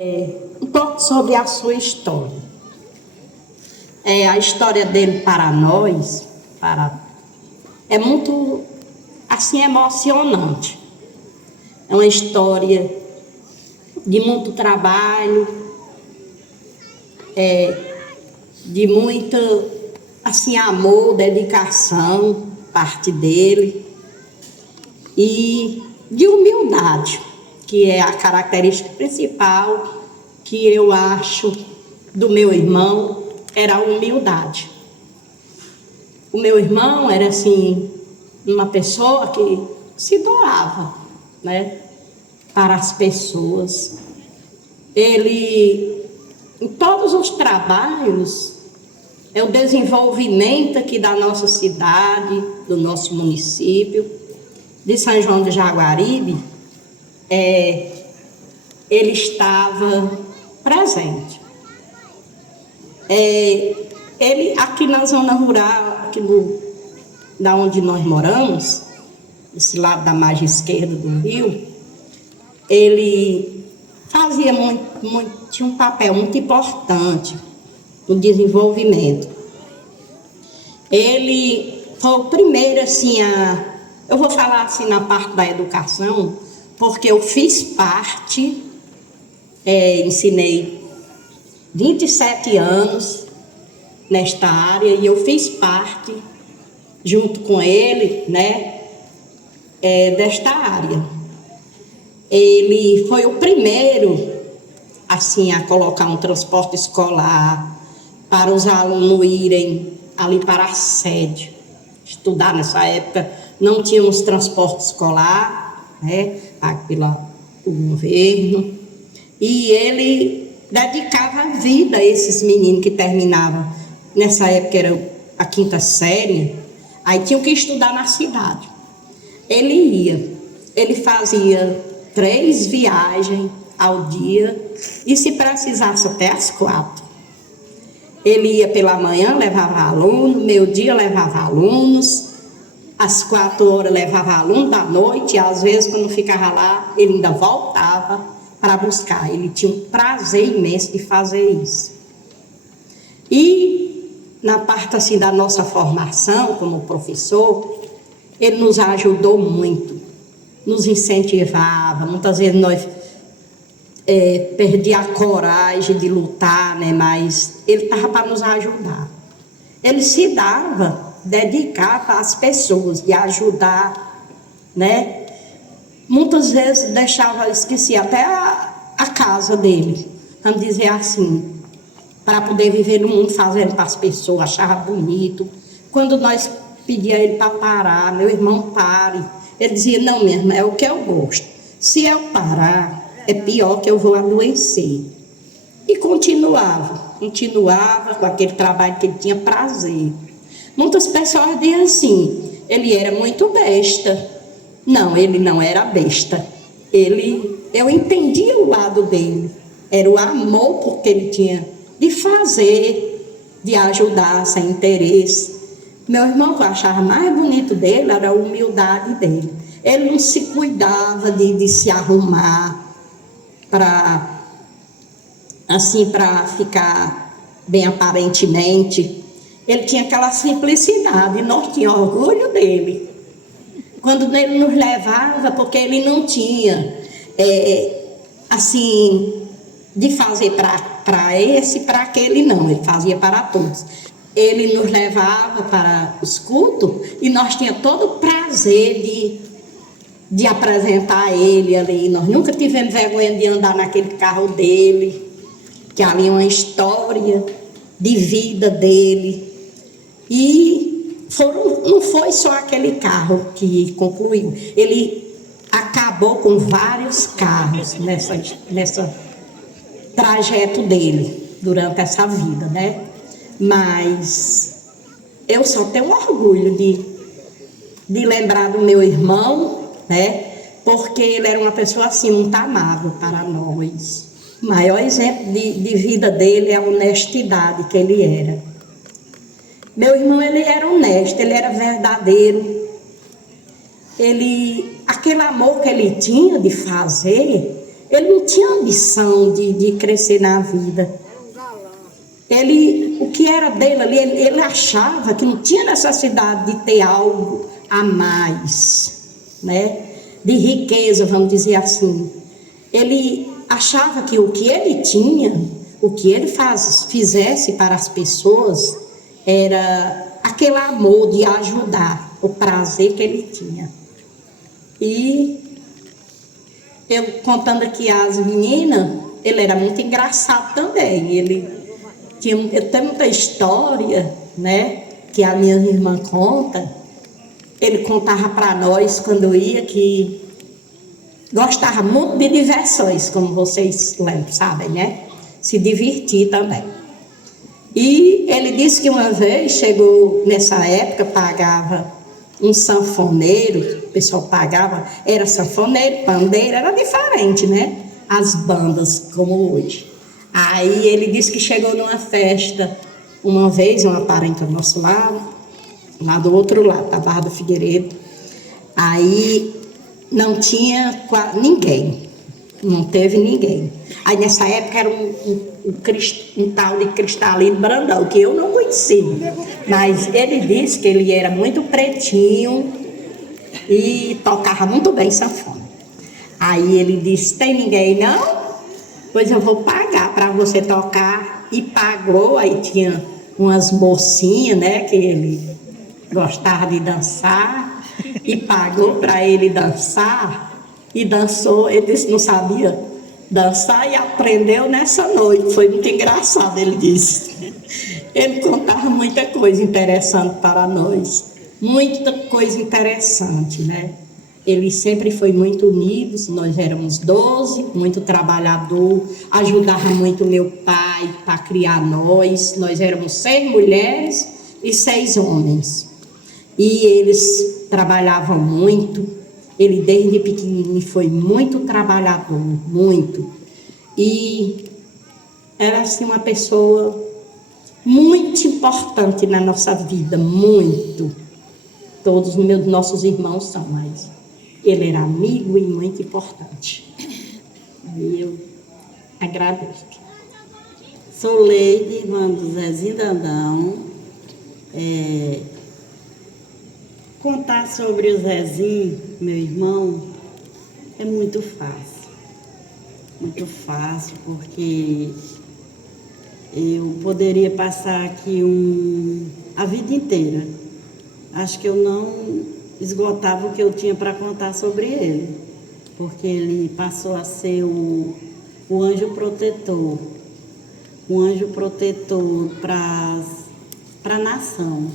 Um pouco sobre a sua história. A história dele para nós é muito assim emocionante. É uma história de muito trabalho, de muito assim amor, dedicação, parte dele, e de humildade, que é a característica principal que eu acho do meu irmão, era a humildade. O meu irmão era assim, uma pessoa que se doava, né, para as pessoas. Ele, em todos os trabalhos, é o desenvolvimento aqui da nossa cidade, do nosso município, de São João do Jaguaribe, ele estava presente. Ele, aqui na zona rural, da onde nós moramos, desse lado da margem esquerda do rio, ele fazia tinha um papel muito importante no desenvolvimento. Ele foi o primeiro, assim, eu vou falar assim na parte da educação, porque eu fiz parte, ensinei 27 anos nesta área e eu fiz parte, junto com ele, né, desta área. Ele foi o primeiro, assim, a colocar um transporte escolar para os alunos irem ali para a sede, estudar. Nessa época não tínhamos transporte escolar, né, pelo governo, e ele dedicava a vida a esses meninos que terminavam, nessa época era a 5ª série, aí tinham que estudar na cidade. Ele fazia 3 viagens ao dia, e se precisasse até às 4. Ele ia pela manhã, levava aluno, meio-dia levava alunos, às 4 horas levava aluno da noite, e às vezes quando ficava lá, ele ainda voltava para buscar. Ele tinha um prazer imenso de fazer isso. E na parte assim da nossa formação como professor, ele nos ajudou muito, nos incentivava. Muitas vezes nós perdia a coragem de lutar, né? Mas ele estava para nos ajudar. Ele se dava, dedicava às pessoas, de ajudar, né? Muitas vezes esquecia até a casa dele, vamos dizer assim, para poder viver no mundo fazendo para as pessoas, achava bonito. Quando nós pedíamos ele para parar, meu irmão, pare. Ele dizia, não, minha irmã, é o que eu gosto. Se eu parar, é pior, que eu vou adoecer. E continuava com aquele trabalho que ele tinha prazer. Muitas pessoas diziam assim, ele era muito besta. Não, ele não era besta. Eu entendia o lado dele. Era o amor porque ele tinha de fazer, de ajudar sem interesse. Meu irmão, que eu achava mais bonito dele, era a humildade dele. Ele não se cuidava de se arrumar para ficar bem aparentemente. Ele tinha aquela simplicidade, e nós tínhamos orgulho dele. Quando ele nos levava, porque ele não tinha, assim, de fazer para esse e para aquele, não. Ele fazia para todos. Ele nos levava para os cultos e nós tínhamos todo o prazer de apresentar ele ali. Nós nunca tivemos vergonha de andar naquele carro dele, que ali é uma história de vida dele. E não foi só aquele carro que concluiu. Ele acabou com vários carros nessa trajeto dele, durante essa vida, né? Mas eu só tenho orgulho de lembrar do meu irmão, né? Porque ele era uma pessoa assim, muito amável para nós. O maior exemplo de vida dele é a honestidade que ele era. Meu irmão, ele era honesto, ele era verdadeiro. Aquele amor que ele tinha de fazer, Ele não tinha ambição de crescer na vida. O que era dele ali, ele achava que não tinha necessidade de ter algo a mais, né? De riqueza, vamos dizer assim. Ele achava que o que ele tinha, o que ele fizesse para as pessoas, era aquele amor de ajudar, o prazer que ele tinha. E eu contando aqui às meninas, ele era muito engraçado também. Ele tem muita história, né, que a minha irmã conta. Ele contava para nós quando ia que gostava muito de diversões, como vocês sabem, né? Se divertir também. E ele disse que uma vez chegou, nessa época, pagava um sanfoneiro, o pessoal pagava, era sanfoneiro, pandeiro, era diferente, né? As bandas, como hoje. Aí ele disse que chegou numa festa, uma vez, uma parente do nosso lado, lá do outro lado, da Barra do Figueiredo. Aí não tinha ninguém, não teve ninguém. Aí nessa época era um tal de Cristalino Brandão, que eu não conhecia. Mas ele disse que ele era muito pretinho e tocava muito bem sanfona. Aí ele disse, tem ninguém não? Pois eu vou pagar para você tocar. E pagou, aí tinha umas mocinhas, né, que ele gostava de dançar, e pagou para ele dançar, e dançou. Ele disse que não sabia dançar e aprendeu nessa noite. Foi muito engraçado, ele disse. Ele contava muita coisa interessante para nós, muita coisa interessante, né? Ele sempre foi muito unido, nós éramos 12, muito trabalhador, ajudava muito meu pai para criar nós éramos 6 mulheres e 6 homens. E eles trabalhavam muito, ele desde pequenininho foi muito trabalhador, muito. E era assim uma pessoa muito importante na nossa vida, muito. Todos nossos irmãos são, mas ele era amigo e muito importante. E eu agradeço. Sou Leide, irmã do Zezinho Dandão. Contar sobre o Zezinho, meu irmão, é muito fácil. Muito fácil, porque eu poderia passar aqui a vida inteira. Acho que eu não esgotava o que eu tinha para contar sobre ele, porque ele passou a ser o anjo protetor, um anjo protetor para a nação.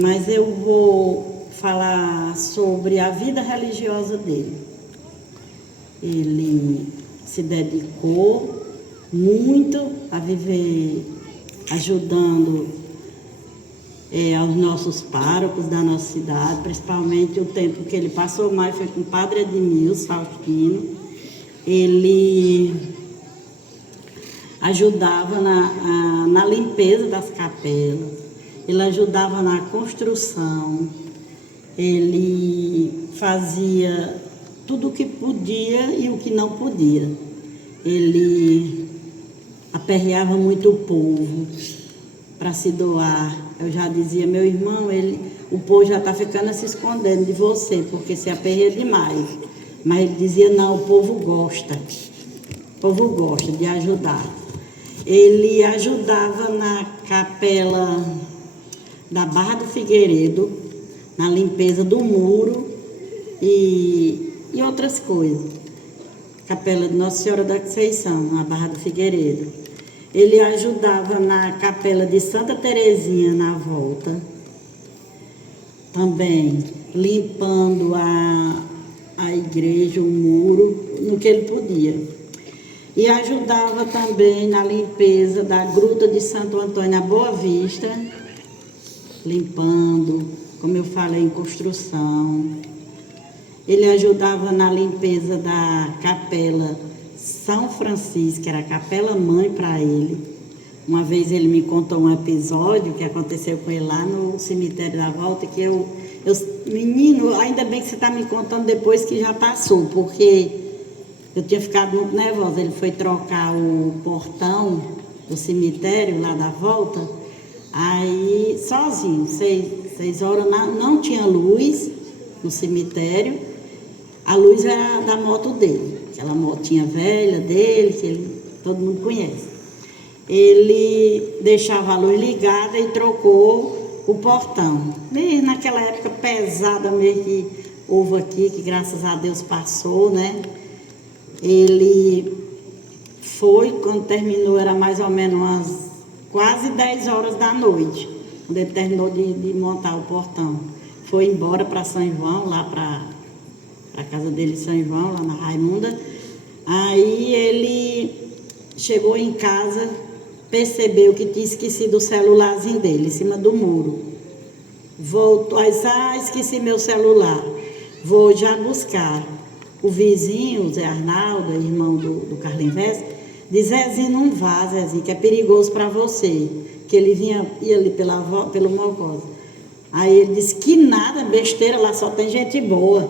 Mas eu vou falar sobre a vida religiosa dele. Ele se dedicou muito a viver ajudando aos nossos párocos da nossa cidade, principalmente o tempo que ele passou mais foi com o padre Edmilson Faustino. Ele ajudava na limpeza das capelas, ele ajudava na construção, ele fazia tudo o que podia e o que não podia. Ele aperreava muito o povo para se doar. Eu já dizia, meu irmão, o povo já está ficando se escondendo de você, porque se aperreia demais. Mas ele dizia, não, o povo gosta de ajudar. Ele ajudava na capela da Barra do Figueiredo, na limpeza do muro e outras coisas. Capela de Nossa Senhora da Conceição, na Barra do Figueiredo. Ele ajudava na capela de Santa Terezinha, na volta. Também limpando a igreja, o muro, no que ele podia. E ajudava também na limpeza da Gruta de Santo Antônio, na Boa Vista, limpando, como eu falei, em construção. Ele ajudava na limpeza da capela São Francisco, que era a capela mãe para ele. Uma vez ele me contou um episódio que aconteceu com ele lá no cemitério da Volta, que menino, ainda bem que você está me contando depois que já passou, porque Eu tinha ficado muito nervosa. Ele foi trocar o portão do cemitério lá da volta, aí sozinho, 6 horas, não tinha luz no cemitério. A luz era da moto dele, aquela motinha velha dele, que todo mundo conhece. Ele deixava a luz ligada e trocou o portão. Mesmo naquela época pesada mesmo que houve aqui, que graças a Deus passou, né? Ele foi, quando terminou, era mais ou menos umas quase 10 horas da noite, quando ele terminou de montar o portão. Foi embora para São João, lá para a casa dele em São João, lá na Raimunda. Aí ele chegou em casa, percebeu que tinha esquecido o celularzinho dele em cima do muro. Voltou, esqueci meu celular, vou já buscar. O vizinho, o Zé Arnaldo, irmão do Carlinhos Veste, diz: Zezinho, não vá, Zezinho, que é perigoso para você. Que ele ia ali pelo Mocosa. Aí ele disse: que nada, besteira, lá só tem gente boa.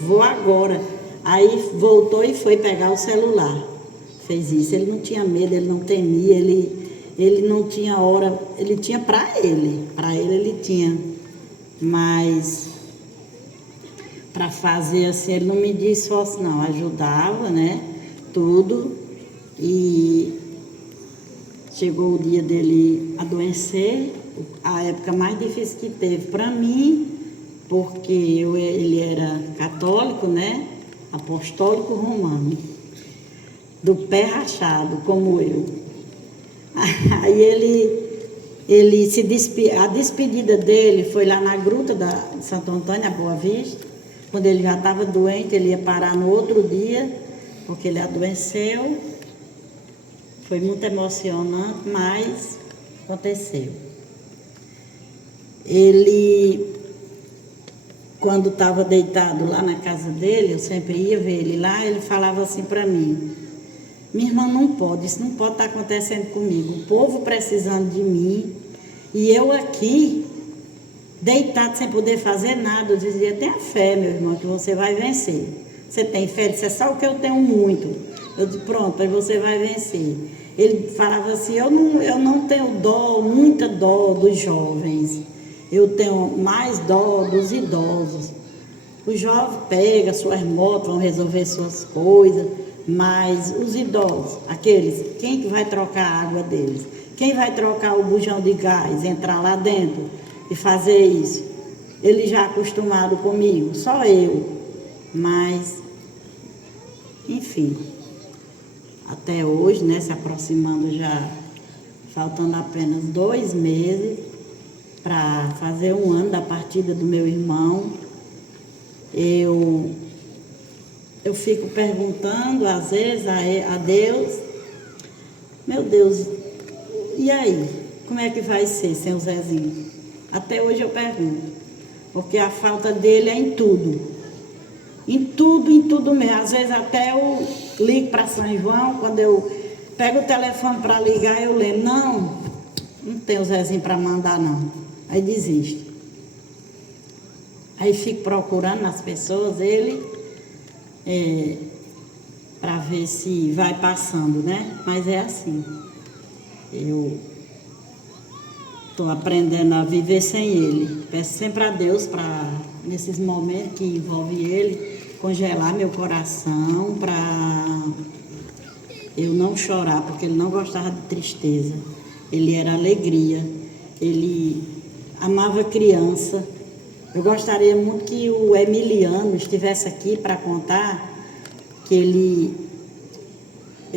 Vou agora. Aí voltou e foi pegar o celular. Fez isso. Ele não tinha medo, ele não temia, ele não tinha hora. Ele tinha para ele tinha. Mas para fazer assim, ele não media esforço não, ajudava, né? Tudo. E chegou o dia dele adoecer, a época mais difícil que teve para mim, porque ele era católico, né? Apostólico romano, do pé rachado, como eu. Aí a despedida dele foi lá na gruta de Santo Antônio, a Boa Vista. Quando ele já estava doente, ele ia parar no outro dia, porque ele adoeceu. Foi muito emocionante, mas aconteceu. Ele, quando estava deitado lá na casa dele, eu sempre ia ver ele lá, ele falava assim para mim: minha irmã, não pode, isso não pode estar acontecendo comigo. O povo precisando de mim e eu aqui, deitado sem poder fazer nada. Eu dizia: tenha fé, meu irmão, que você vai vencer. Você tem fé? Ele disse: é só o que eu tenho muito. Eu disse: pronto, aí você vai vencer. Ele falava assim: eu não tenho dó, muita dó dos jovens. Eu tenho mais dó dos idosos. Os jovens pegam suas motos, vão resolver suas coisas, mas os idosos, aqueles, quem que vai trocar a água deles? Quem vai trocar o bujão de gás, entrar lá dentro e fazer isso? Ele já acostumado comigo, só eu. Mas, enfim, até hoje, né, se aproximando já, faltando apenas 2 meses para fazer 1 ano da partida do meu irmão, eu fico perguntando às vezes a Deus: meu Deus, e aí? Como é que vai ser sem o Zezinho? Até hoje eu pergunto, porque a falta dele é em tudo. Em tudo mesmo. Às vezes até eu ligo para São João, quando eu pego o telefone para ligar, eu lembro: não tem o Zezinho para mandar não. Aí desisto. Aí fico procurando nas pessoas ele, para ver se vai passando, né? Mas é assim. Eu estou aprendendo a viver sem ele. Peço sempre a Deus para, nesses momentos que envolve ele, congelar meu coração para eu não chorar, porque ele não gostava de tristeza. Ele era alegria. Ele amava criança. Eu gostaria muito que o Emiliano estivesse aqui para contar que ele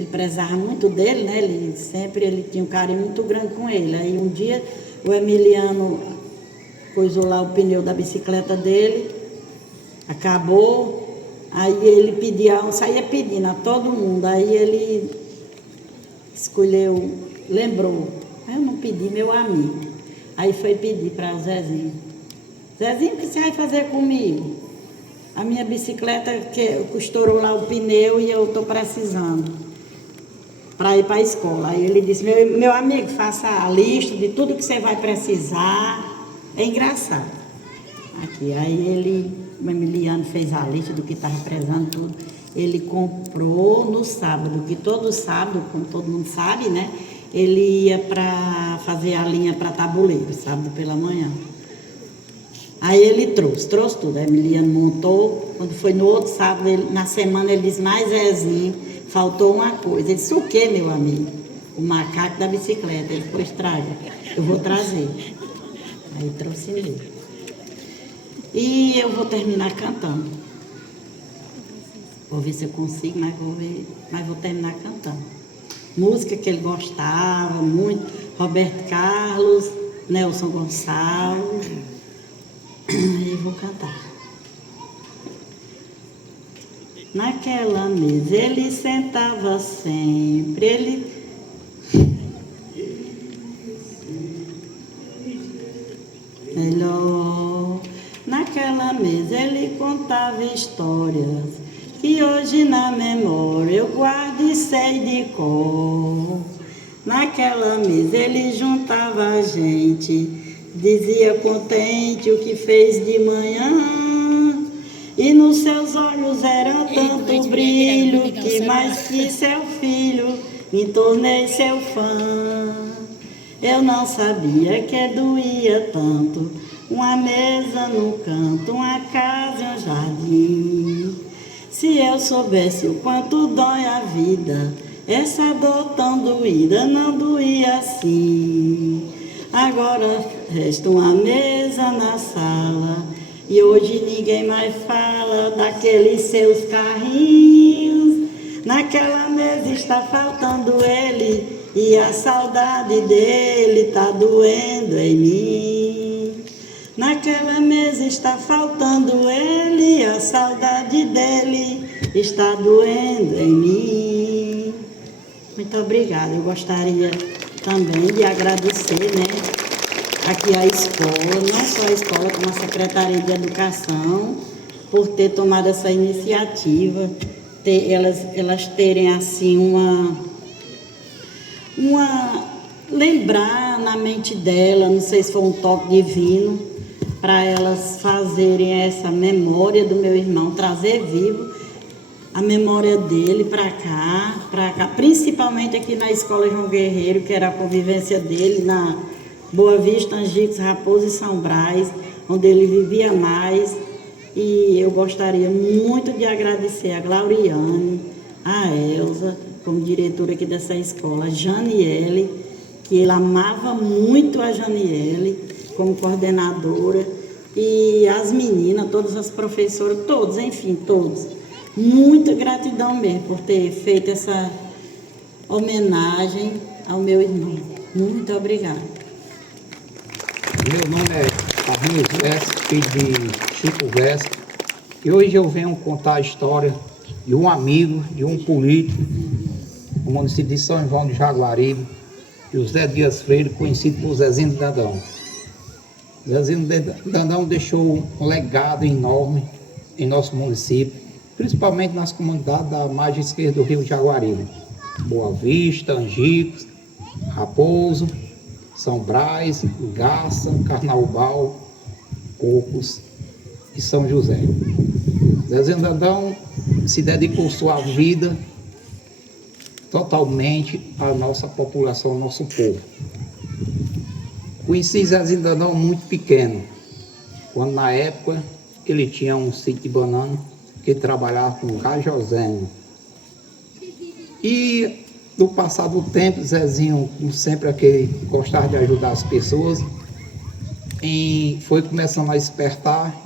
prezava muito dele, né? Ele tinha um carinho muito grande com ele. Aí um dia o Emiliano coisou lá o pneu da bicicleta dele, acabou, aí ele saía pedindo a todo mundo. Aí ele escolheu, lembrou: eu não pedi, meu amigo. Aí foi pedir para o Zezinho: Zezinho, o que você vai fazer comigo? A minha bicicleta que estourou lá o pneu e eu estou precisando para ir para a escola. Aí ele disse: meu amigo, faça a lista de tudo que você vai precisar. É engraçado. Aqui, aí o Emiliano fez a lista do que estava precisando, tudo. ele comprou no sábado, que todo sábado, como todo mundo sabe, né? Ele ia para fazer a linha para tabuleiro, sábado pela manhã. Aí ele trouxe tudo. A Emiliano montou. Quando foi no outro sábado, na semana, ele disse: mas Zezinho, faltou uma coisa. Ele disse: o quê, meu amigo? O macaco da bicicleta. Ele ficou traga, eu vou trazer. Aí trouxe ele. E eu vou terminar cantando. Vou ver se eu consigo, mas vou terminar cantando. Música que ele gostava muito, Roberto Carlos, Nelson Gonçalves. E vou cantar. Naquela mesa ele sentava sempre, melhor. Naquela mesa ele contava histórias que hoje na memória eu guardo e sei de cor. Naquela mesa ele juntava a gente, dizia contente o que fez de manhã, e nos seus olhos era tanto brilho que mais que seu filho me tornei seu fã. Eu não sabia que doía tanto uma mesa no canto, uma casa e um jardim. Se eu soubesse o quanto dói a vida, essa dor tão doída não doía assim. Agora resta uma mesa na sala e hoje ninguém mais fala daqueles seus carrinhos. Naquela mesa está faltando ele e a saudade dele tá doendo em mim. Naquela mesa está faltando ele e a saudade dele está doendo em mim. Muito obrigada. Eu gostaria também de agradecer, né, aqui a escola, não só a escola, como a Secretaria de Educação, por ter tomado essa iniciativa, elas terem assim lembrar na mente dela, não sei se foi um toque divino, para elas fazerem essa memória do meu irmão, trazer vivo a memória dele para cá, principalmente aqui na Escola João Guerreiro, que era a convivência dele na Boa Vista, Angicos, Raposo e São Brás, onde ele vivia mais. E eu gostaria muito de agradecer a Glauriane, a Elza, como diretora aqui dessa escola, a Janiele, que ele amava muito a Janiele, como coordenadora, e as meninas, todas as professoras, todos, enfim, todos. Muita gratidão mesmo por ter feito essa homenagem ao meu irmão. Muito obrigada. Meu nome é Arminio Vesco, filho de Chico Vesco, e hoje eu venho contar a história de um amigo, de um político do município de São João de Jaguaribe, José Dias Freire, conhecido por Zezinho Dandão. Zezinho Dandão deixou um legado enorme em nosso município, principalmente nas comunidades da margem esquerda do rio Jaguaribe, Boa Vista, Angicos, Raposo, São Brás, Garça, Carnaubal, Cocos e São José. Zezinho Dandão se dedicou sua vida totalmente à nossa população, ao nosso povo. Conheci Zezinho Dandão muito pequeno, quando na época ele tinha um sítio de banana que ele trabalhava com gajoseno. E no passar do tempo, Zezinho, como sempre aquele gostava de ajudar as pessoas, foi começando a despertar.